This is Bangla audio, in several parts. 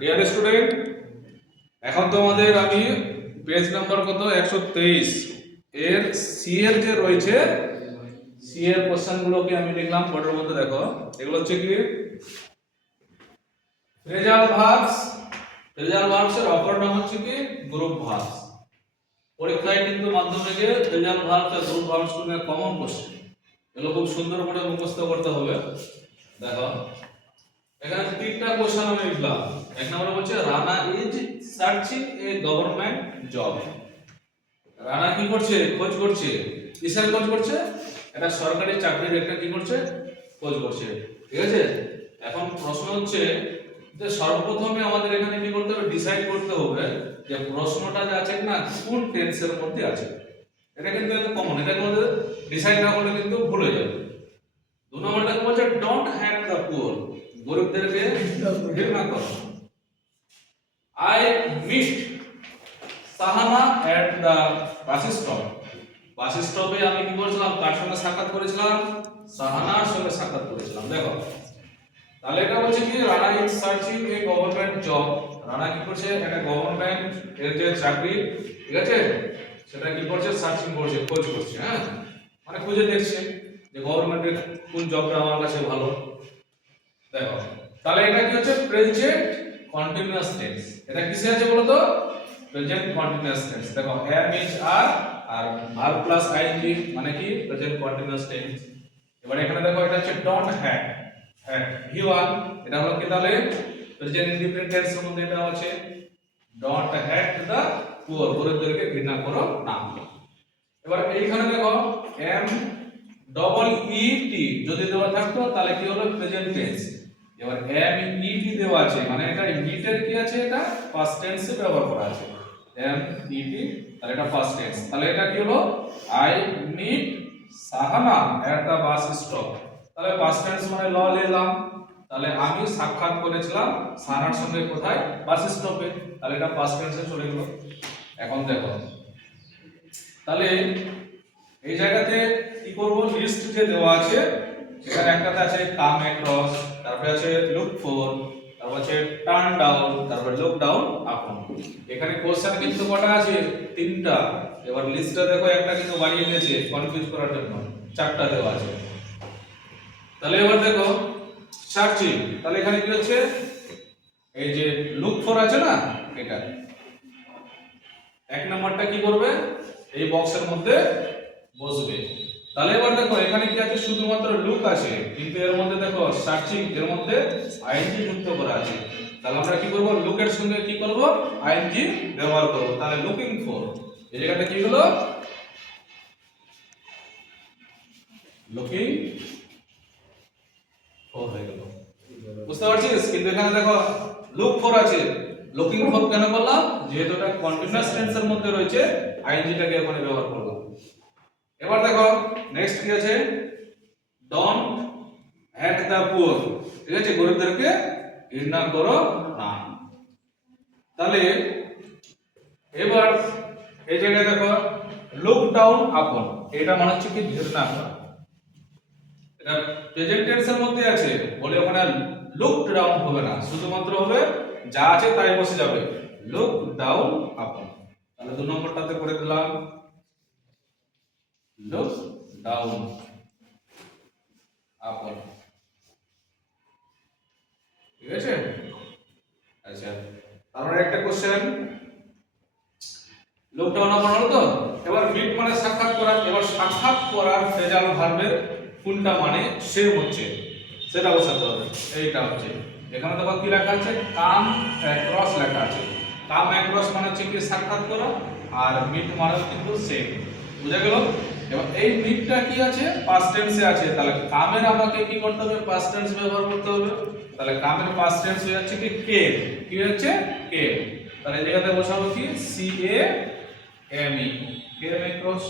ডিয়ার স্টুডেন্ট, এখন তোমাদের আমি পেজ নাম্বার কত 123 এর সি এর যে রয়েছে সি এর কোশ্চেনগুলোকে আমি লিখলাম বোর্ডের মধ্যে। দেখো এগুলো হচ্ছে কি ফ্রেজাল ভার্বস। ফ্রেজাল ভার্বস এর অপর নাম হচ্ছে কি গ্রুপ ভার্বস। পরীক্ষায় কিন্তু মাধ্যমিকে phrasal verbs are group verbs গুলো কমন কোশ্চেন, এগুলো খুব সুন্দর করে মুখস্থ করতে হবে। দেখো এখানে তিনটা কোশ্চেন আমি লিখলাম। এক নম্বরে বলছে Rana is searching a government job. Rana কি করছে? খোঁজ করছে। কিসের খোঁজ করছে? একটা সরকারি চাকরির একটা কি করছে? খোঁজ করছে। ঠিক আছে, এখন প্রশ্ন হচ্ছে যে সর্বপ্রথমে আমাদের এখানে কি করতে হবে? ডিসাইড করতে হবে যে প্রশ্নটা যে আছে না কোন টেন্সের মধ্যে আছে। এটা কিন্তু একদম কমন, এটা কিন্তু ডিসাইড না করলে কিন্তু ভুল হয়ে যাবে। দু নম্বরটা কি বলছে? ডোন্ট হ্যাট দ্য পুয়ার, গরিবদেরকে ঘৃণা করো। I meet Sahana at the bus stop. Bus স্টপে আমি কি করেছিলাম? কার সঙ্গে সাক্ষাৎ করেছিলাম? সাহানার সঙ্গে সাক্ষাৎ করেছিলাম। দেখো তাহলে এটা বলছে কি Rana is searching a government job. Rana কি করছে? একটা গভর্নমেন্ট এর যে চাকরি, ঠিক আছে, সেটা কি করছে? সার্চিং করছে, খোঁজ করছে। হ্যাঁ, মানে খুঁজে দেখছে যে গভর্নমেন্টের কোন জবটা আমার কাছে ভালো। দেখো তাহলে এটা কি হচ্ছে? Present continuous tense. এটা কিসে আছে বলো তো? Present continuous tense. দেখো am is are আর verb প্লাস ing মানে কি প্রেজেন্ট কন্টিনিউয়াস টেন্স। এবার এখানে দেখো এটা হচ্ছে ডোন্ট হ্যাড। হ্যাড v1 এটা হলো কি? তাহলে প্রেজেন্ট ইনডিপেন্ডেন্ট টেন্স এর মধ্যে এটা আছে ডোন্ট হ্যাড দ্য পুয়ার, গরিবদেরকে ঘৃণা করো না। এবার এইখানে দেখো am ডবল ইটি যদি দেওয়া থাকতো তাহলে কি হলো? Present tense. এবার am ইটি দেওয়া আছে মানে এটা মিটের কি আছে? এটা পাস্ট টেন্সে ব্যবহার করা আছে। am ইটি তাহলে এটা পাস্ট টেন্স। তাহলে এটা কি হলো? I meet Sahana at the bus stop. তাহলে পাস্ট টেন্স মানে ল নিলাম। তাহলে আমি সাক্ষাৎ করেছিলাম সাহানার সঙ্গে কোথায়? বাস স্টপে। তাহলে এটা পাস্ট টেন্সে চলে গেল। এখন দেখো তাহলে এই জায়গাতে কি করব? লিস্ট যে দেওয়া আছে এখানে একটাতে আছে কাম অ্যাক্রস, তারপরে আছে লুক ফর, তারপর আছে টার্ন ডাউন, তারপর লুক ডাউন আপন। এখানে কোশ্চেন কিন্তু কটা আছে? তিনটা। এবার লিস্টটা দেখো একটা কিন্তু বাড়িয়ে দিয়েছে কনফিউজ করার জন্য, চারটা দেওয়া আছে। তাহলে এবার দেখো সার্চিং, তাহলে এখানে কি হচ্ছে? এই যে লুক ফর আছে না, এটা এক নাম্বারটা কি করবে? এই বক্সের মধ্যে বসবে। তাহলে এবার দেখো এখানে কি আছে? শুধুমাত্র লুক আছে, কিন্তু এর মধ্যে দেখো সার্চিং এর মধ্যে আইএনজি যুক্ত করা আছে। তাহলে আমরা কি করব? লুকের সঙ্গে কি করব? আইএনজি ব্যবহার করব। তাহলে লুকিং ফর এই জায়গাটা কি হলো? লুকিং ফর হয়ে গেল। বুঝতে পারছিস? কিন্তু এখানে দেখো লুক ফর আছে, লুকিং ফর কেন করলাম? যেহেতু এটা কন্টিনিউয়াস টেন্সের মধ্যে রয়েছে আইএনজিটাকে এখানে ব্যবহার করলাম। এবার দেখো নেক্সট কি আছে? ডোন্ট হ্যাট দ্য পুয়ার, ঠিক আছে, গরিবদেরকে ঘৃণা করো না। তাহলে এবার এই জায়গায় দেখো লুক ডাউন আপন, এটা মানে হচ্ছে কি ঘৃণা করা। এটা প্রেজেন্ট টেন্সের মধ্যে আছে বলে ওখানে লুক ডাউন হবে না, শুধুমাত্র হবে যা আছে তাই বসে যাবে লুক ডাউন আপন। তাহলে দু নম্বরটাতে করে দিলাম লুক ডাউন আপন। ঠিক আছে, আচ্ছা তারপরে একটা কোশ্চেন লুক ডাউন আপন হলো তো। এবার মিট মানে সাক্ষাৎ করা। এবার সাক্ষাৎ করার ফ্রেজাল ভার্বের কোনটা মানে সেম হচ্ছে সেটা বোঝাতে হবে। এইটা হচ্ছে এখানে দেখো কি লেখা আছে? কাম অ্যাক্রস লেখা আছে। কাম অ্যাক্রস মানে হচ্ছে কি সাক্ষাৎ করা, আর মিট মানে কিন্তু সেম। বুঝা গেল? এবার এই মিটটা কি আছে? পাস্ট টেন্সে আছে। তাহলে কামের আমাকে কি করতে হবে? পাস্ট টেন্স ব্যবহার করতে হবে। তাহলে কামের পাস্ট টেন্স হয়ে যাচ্ছে কি কেম। কি হচ্ছে? কেম। তাহলে এই জায়গাতে বসাবো কি? C A M E, came across,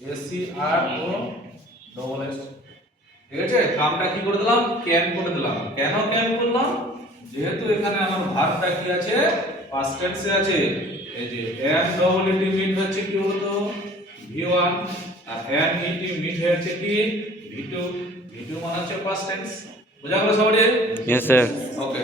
S C R O double S. ঠিক আছে, কামটা কি করে দিলাম? ক্যান করে দিলাম। কেন ক্যান করলাম? যেহেতু এখানে আমার ভার্বটা কি আছে? পাস্ট টেন্সে আছে। এই যে এম ডবল ইটি মিট হচ্ছে কি বলতো? v1 আর এম ইটি মিট হচ্ছে কি? v2। v2 মানে হচ্ছে পাস্ট টেন্স। বুঝা গেল সবাই? Yes, sir. ওকে।